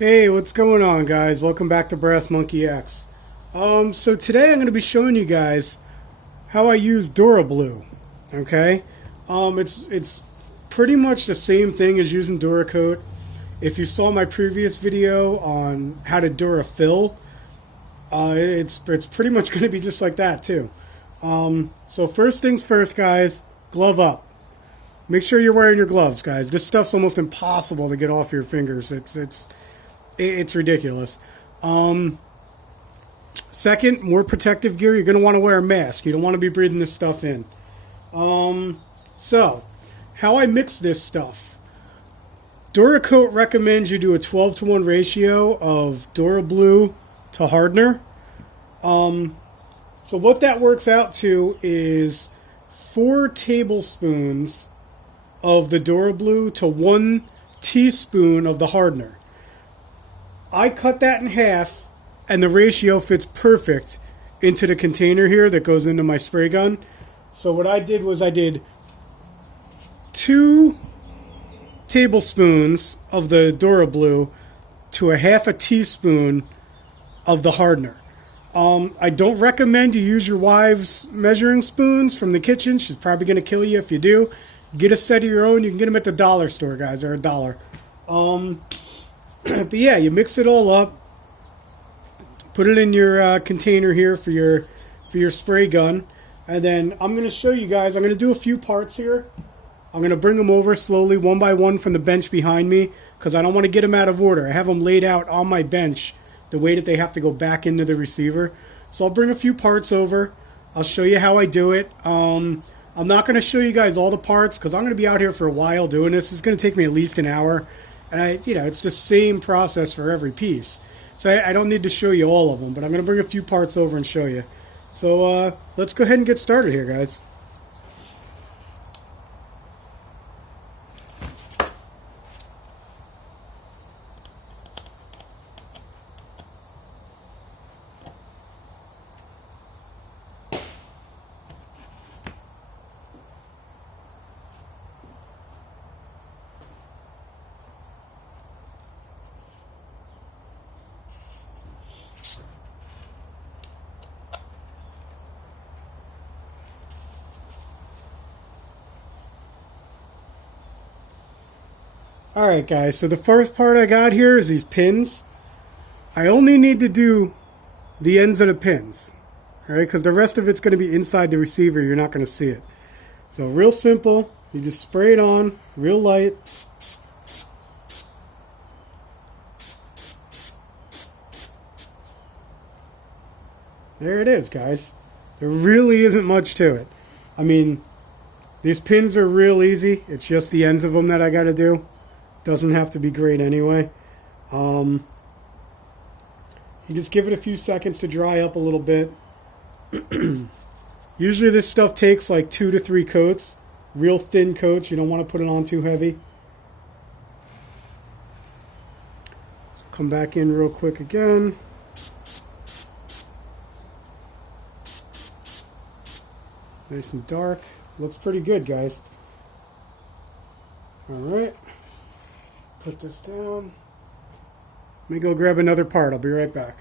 Hey, what's going on, guys? Welcome back to Brass Monkey X. So today I'm going to be showing you guys how I use Durablue. Okay, it's pretty much the same thing as using Duracoat. If you saw my previous video on how to Durafill, it's pretty much going to be just like that too. So first things first, guys, glove up. Make sure you're wearing your gloves, guys. This stuff's almost impossible to get off your fingers. It's ridiculous. Second, more protective gear. You're going to want to wear a mask. You don't want to be breathing this stuff in. So, how I mix this stuff. Duracoat recommends you do a 12-to-1 ratio of Durablue to hardener. So what that works out to is 4 tablespoons of the Durablue to 1 teaspoon of the hardener. I cut that in half, and the ratio fits perfect into the container here that goes into my spray gun. So what I did was I did 2 tablespoons of the Durablue to a half a teaspoon of the hardener. I don't recommend you use your wife's measuring spoons from the kitchen. She's probably going to kill you if you do. Get a set of your own. You can get them at the dollar store, guys. They're $1. But yeah, you mix it all up. Put it in your container here for your spray gun. And then I'm going to show you guys. I'm going to do a few parts here. I'm going to bring them over slowly, one by one from the bench behind me, because I don't want to get them out of order. I have them laid out on my bench the way that they have to go back into the receiver. So I'll bring a few parts over. I'll show you how I do it. I'm not going to show you guys all the parts because I'm going to be out here for a while doing this. It's going to take me at least an hour. And it's the same process for every piece. So I don't need to show you all of them, but I'm going to bring a few parts over and show you. So let's go ahead and get started here, guys. Alright guys, so the first part I got here is these pins. I only need to do the ends of the pins, alright, because the rest of it's going to be inside the receiver. You're not going to see it. So real simple, you just spray it on, real light. There it is, guys. There really isn't much to it. I mean, these pins are real easy. It's just the ends of them that I got to do. Doesn't have to be great anyway. You just give it a few seconds to dry up a little bit. Usually this stuff takes like 2 to 3 coats. Real thin coats. You don't want to put it on too heavy. So come back in real quick again. Nice and dark. Looks pretty good, guys. Alright. Put this down. Let me go grab another part. I'll be right back.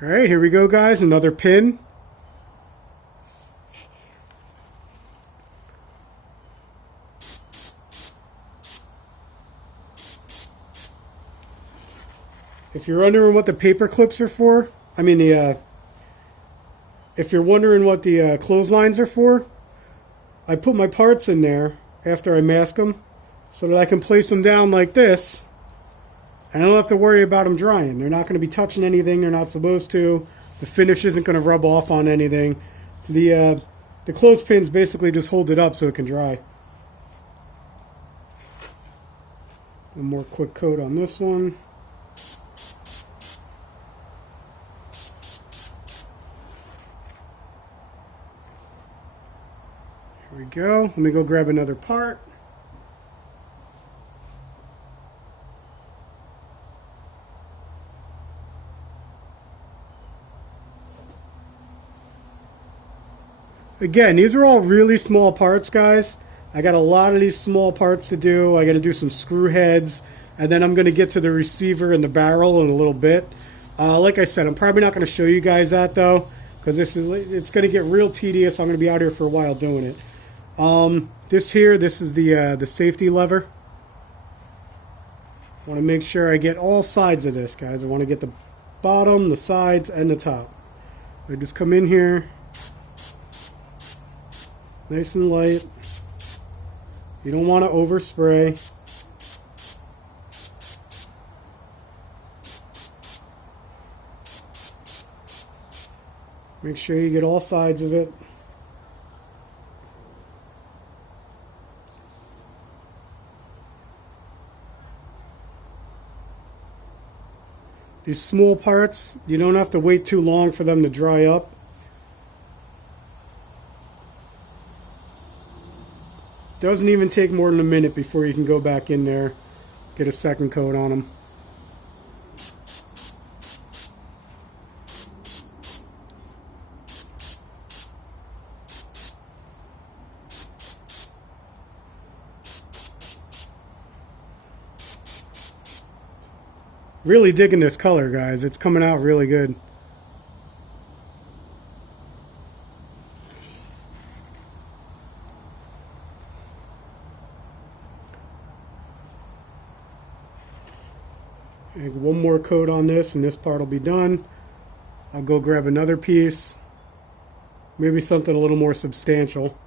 Alright, here we go, guys. Another pin. If you're wondering what the paper clips are for, if you're wondering what the clotheslines are for, I put my parts in there after I mask them so that I can place them down like this. And I don't have to worry about them drying. They're not going to be touching anything they're not supposed to. The finish isn't going to rub off on anything. So the clothespins basically just hold it up so it can dry. One more quick coat on this one. Here we go. Let me go grab another part. Again, these are all really small parts, guys. I got a lot of these small parts to do. I got to do some screw heads, and then I'm going to get to the receiver and the barrel in a little bit. Like I said, I'm probably not going to show you guys that though, because it's going to get real tedious. I'm going to be out here for a while doing it. This is the safety lever. I want to make sure I get all sides of this, guys. I want to get the bottom, the sides, and the top. I just come in here, nice and light. You don't want to overspray. Make sure you get all sides of it. These small parts, you don't have to wait too long for them to dry up. Doesn't even take more than a minute before you can go back in there, get a second coat on them. Really digging this color, guys. It's coming out really good. And one more coat on this and this part will be done. I'll go grab another piece. Maybe something a little more substantial.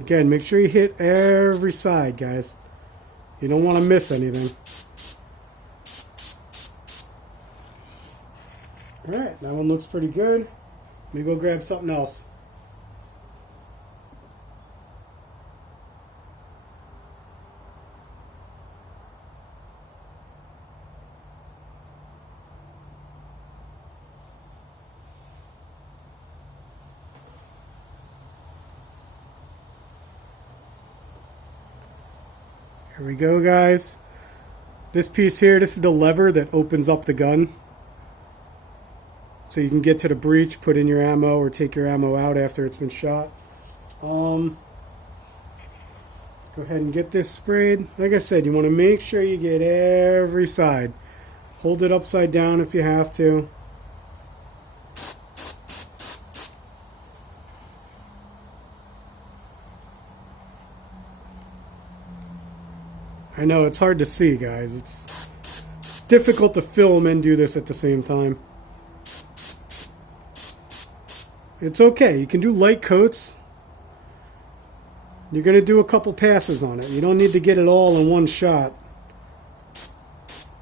Again, make sure you hit every side, guys. You don't want to miss anything. Alright, that one looks pretty good. Let me go grab something else. Here we go, guys. This piece here, this is the lever that opens up the gun. So you can get to the breech, put in your ammo, or take your ammo out after it's been shot. Let's go ahead and get this sprayed. Like I said, you want to make sure you get every side. Hold it upside down if you have to. I know, it's hard to see, guys. It's difficult to film and do this at the same time. It's okay. You can do light coats. You're going to do a couple passes on it. You don't need to get it all in one shot.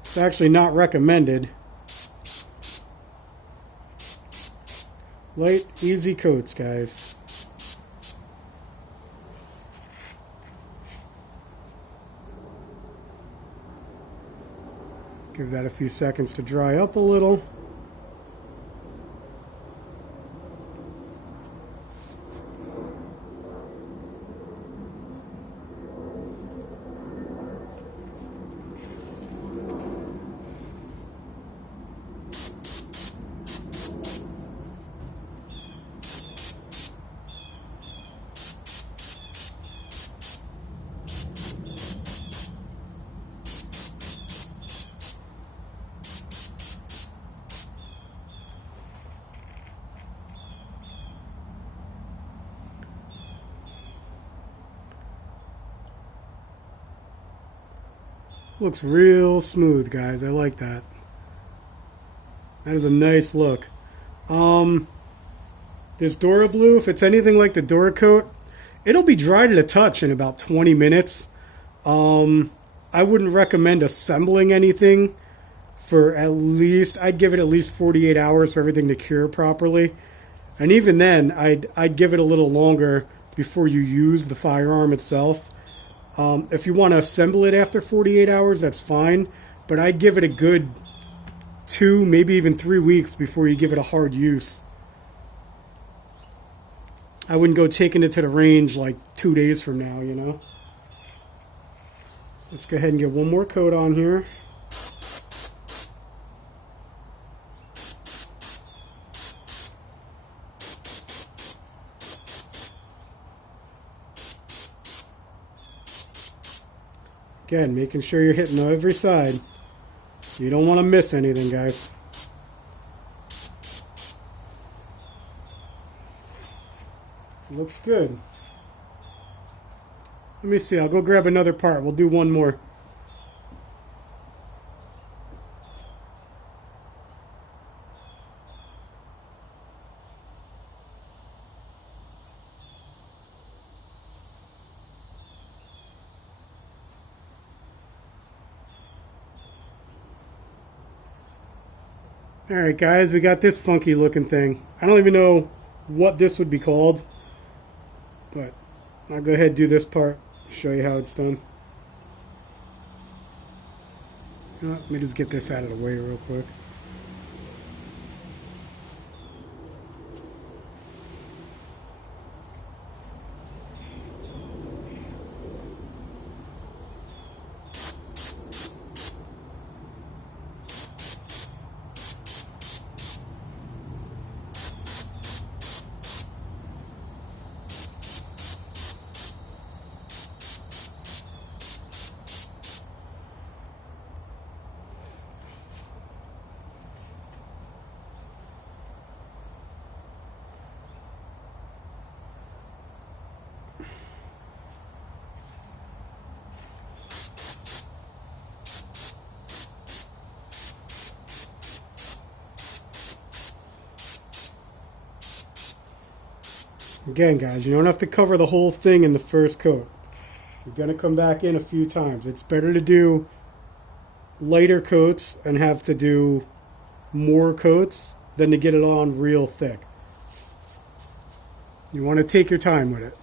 It's actually not recommended. Light, easy coats, guys. Give that a few seconds to dry up a little. Looks real smooth, guys. I like that. That is a nice look. This Durablue, if it's anything like the Duracoat, it'll be dry to the touch in about 20 minutes. I wouldn't recommend assembling anything for at least, I'd give it at least 48 hours for everything to cure properly. And even then, I'd give it a little longer before you use the firearm itself. If you want to assemble it after 48 hours, that's fine. But I'd give it a good 2, maybe even 3 weeks before you give it a hard use. I wouldn't go taking it to the range like 2 days from now, you know. Let's go ahead and get one more coat on here. Again, making sure you're hitting every side. You don't want to miss anything, guys. Looks good. Let me see. I'll go grab another part. We'll do one more. Alright guys, we got this funky looking thing. I don't even know what this would be called, but I'll go ahead and do this part, show you how it's done. Let me just get this out of the way real quick. Again, guys, you don't have to cover the whole thing in the first coat. You're going to come back in a few times. It's better to do lighter coats and have to do more coats than to get it on real thick. You want to take your time with it.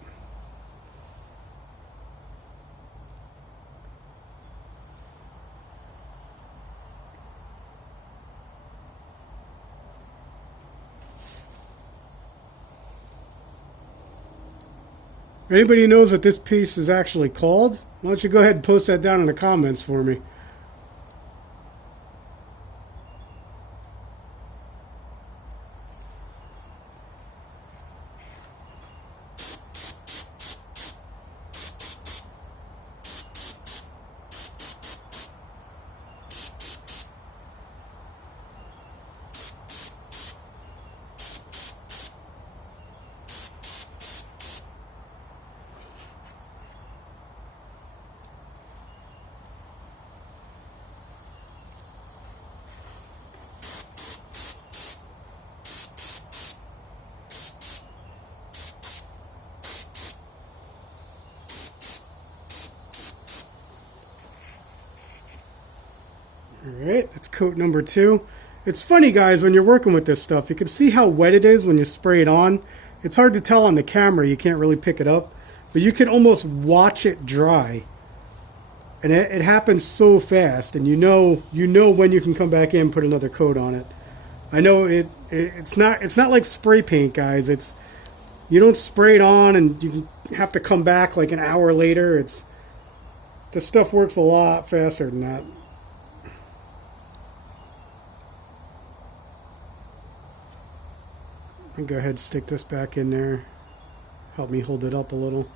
Anybody knows what this piece is actually called? Why don't you go ahead and post that down in the comments for me. Alright, that's coat number 2. It's funny, guys, when you're working with this stuff, you can see how wet it is when you spray it on. It's hard to tell on the camera, you can't really pick it up, but you can almost watch it dry. And it happens so fast, and you know when you can come back in and put another coat on it. I know it's not like spray paint, guys. You don't spray it on and you have to come back like an hour later. This stuff works a lot faster than that. I'll go ahead and stick this back in there. Help me hold it up a little.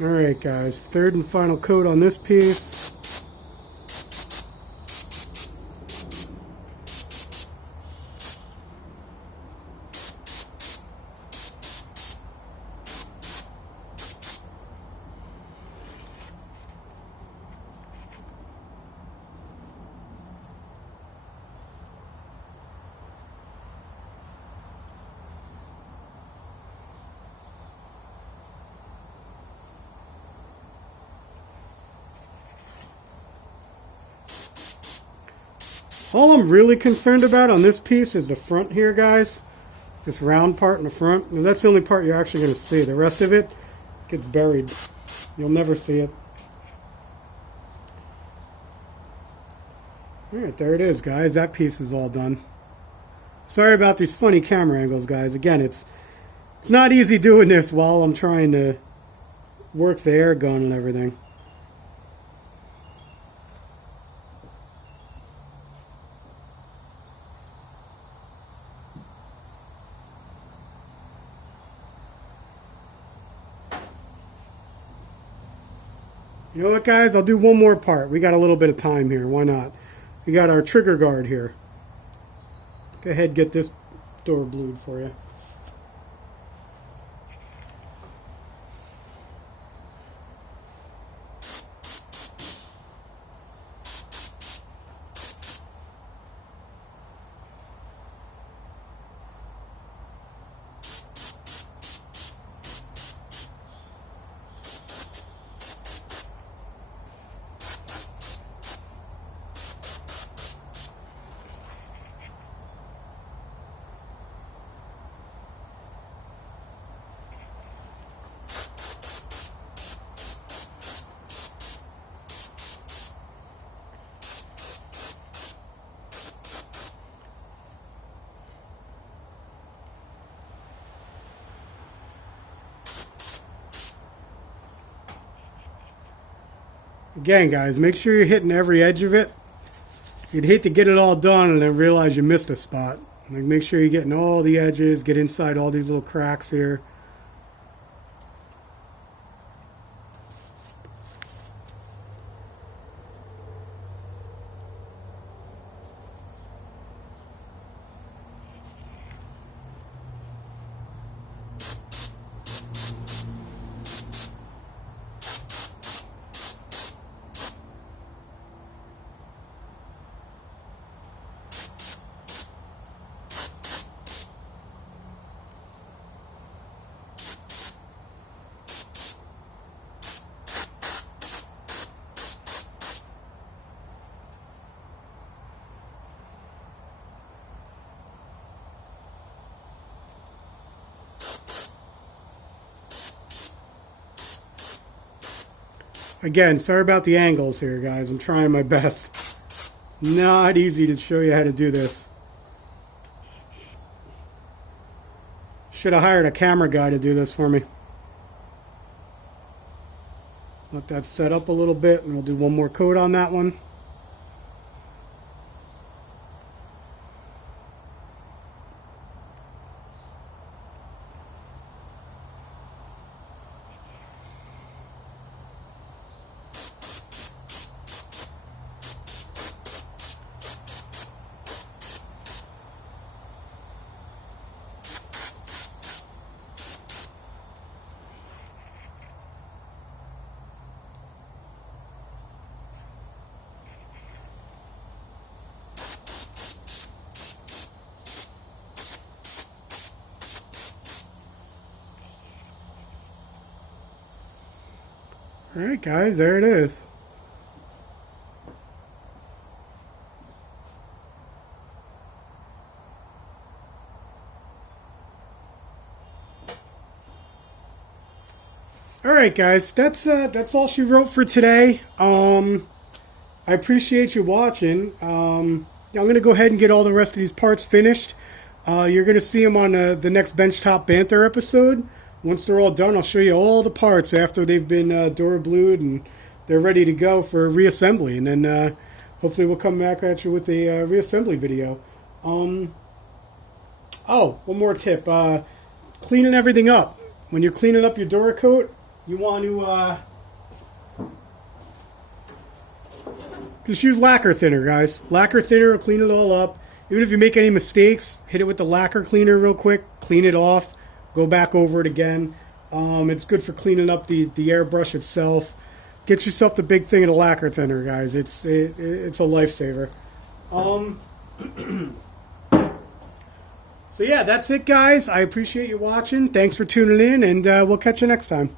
Alright guys, third and final coat on this piece. All I'm really concerned about on this piece is the front here, guys. This round part in the front. That's the only part you're actually going to see. The rest of it gets buried. You'll never see it. Alright, there it is, guys. That piece is all done. Sorry about these funny camera angles, guys. Again, it's not easy doing this while I'm trying to work the air gun and everything. You know what, guys? I'll do one more part. We got a little bit of time here. Why not? We got our trigger guard here. Go ahead and get this Durablued for you. Again, guys, make sure you're hitting every edge of it. You'd hate to get it all done and then realize you missed a spot. Like, make sure you're getting all the edges, get inside all these little cracks here. Again, sorry about the angles here, guys. I'm trying my best. Not easy to show you how to do this. Should have hired a camera guy to do this for me. Let that set up a little bit, and we'll do one more coat on that one. Alright, guys, there it is. Alright, guys, that's all she wrote for today. I appreciate you watching. I'm going to go ahead and get all the rest of these parts finished. You're going to see them on the next Benchtop Banter episode. Once they're all done, I'll show you all the parts after they've been Durablued and they're ready to go for reassembly. And then hopefully we'll come back at you with a reassembly video. Oh, one more tip. Cleaning everything up. When you're cleaning up your Duracoat, you want to just use lacquer thinner, guys. Lacquer thinner will clean it all up. Even if you make any mistakes, hit it with the lacquer cleaner real quick, clean it off. Go back over it again. It's good for cleaning up the airbrush itself. Get yourself the big thing of the lacquer thinner, guys. It's a lifesaver. So yeah, that's it, guys. I appreciate you watching. Thanks for tuning in, and we'll catch you next time.